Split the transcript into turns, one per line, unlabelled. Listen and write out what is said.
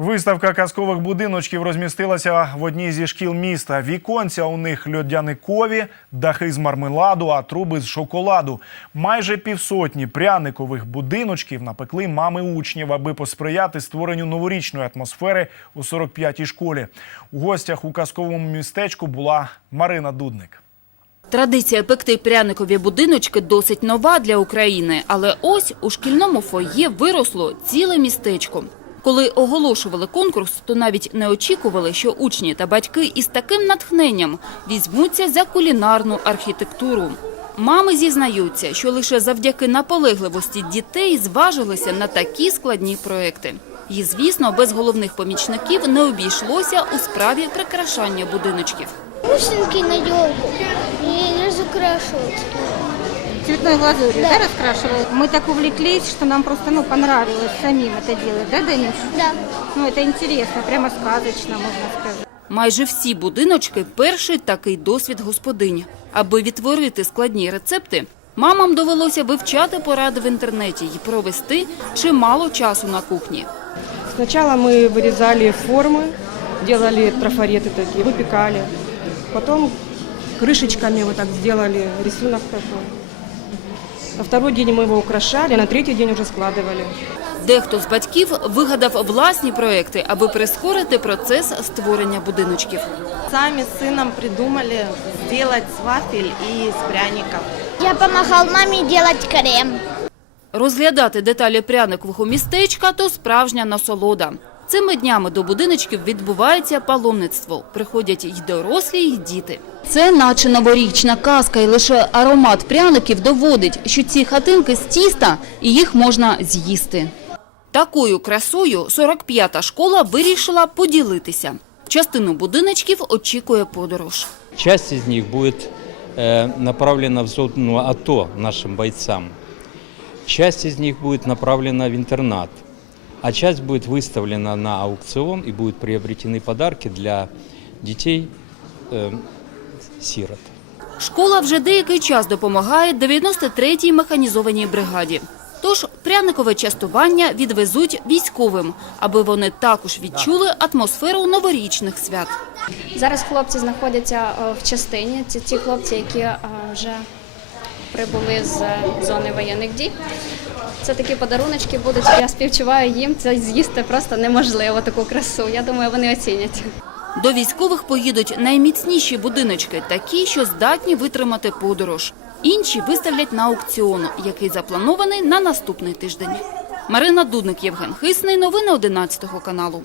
Виставка казкових будиночків розмістилася в одній зі шкіл міста. Віконця у них льодяникові, дахи з мармеладу, а труби з шоколаду. Майже півсотні пряникових будиночків напекли мами учнів, аби посприяти створенню новорічної атмосфери у 45-й школі. У гостях у казковому містечку була Марина Дудник.
Традиція пекти пряникові будиночки досить нова для України, але ось у шкільному фоє виросло ціле містечко. Коли оголошували конкурс, то навіть не очікували, що учні та батьки із таким натхненням візьмуться за кулінарну архітектуру. Мами зізнаються, що лише завдяки наполегливості дітей зважилися на такі складні проекти. І, звісно, без головних помічників не обійшлося у справі прикрашання будиночків.
Бусинки на елку и разукрашивать
цветной глазурью, да, раскрашивают? Мы так увлеклись, что нам просто, ну, понравилось самим это делать, да, Данюш?
Да.
Ну, это интересно, прямо сказочно, можно сказать.
Майже всі будиночки – перший такий досвід господинь. Аби відтворити складні рецепти, мамам довелося вивчати поради в інтернеті і провести чимало часу на кухні.
Сначала мы вырезали формы, делали трафареты такие, выпекали. Потом крышечками вот так сделали рисунок такой. На второй день мы его украшали, а на третий день уже складывали.
Дехто з батьків вигадав власні проекти, аби прискорити процес створення будиночків.
Сами с сыном придумали сделать с вафель и с пряников.
Я помогал маме делать крем.
Розглядати деталі пряникового містечка – то справжня насолода. Цими днями до будиночків відбувається паломництво. Приходять й дорослі, й діти. Це наче новорічна казка, і лише аромат пряників доводить, що ці хатинки з тіста і їх можна з'їсти. Такою красою 45-та школа вирішила поділитися. Частину будиночків очікує подорож.
Часть из них будет э, направлена в зону АТО нашим бойцам. Часть из них будет направлена в интернат А часть будет выставлена на аукцион и будут приобретены подарки для детей э, сирот.
Школа вже деякий час допомагає 93-й механізованій бригаді. Тож пряникове частування відвезуть військовим, аби вони також відчули атмосферу новорічних свят.
Зараз хлопці знаходяться е, в частині. Це ті хлопці, які е, вже прибули з зони воєнних дій. Це такі подаруночки будуть. Я співчуваю їм. Це з'їсти просто неможливо таку красу. Я думаю, вони оцінять.
До військових поїдуть найміцніші будиночки, такі, що здатні витримати подорож. Інші виставлять на аукціон, який запланований на наступний тиждень. Марина Дудник, Євген Хисний. Новини 11 каналу.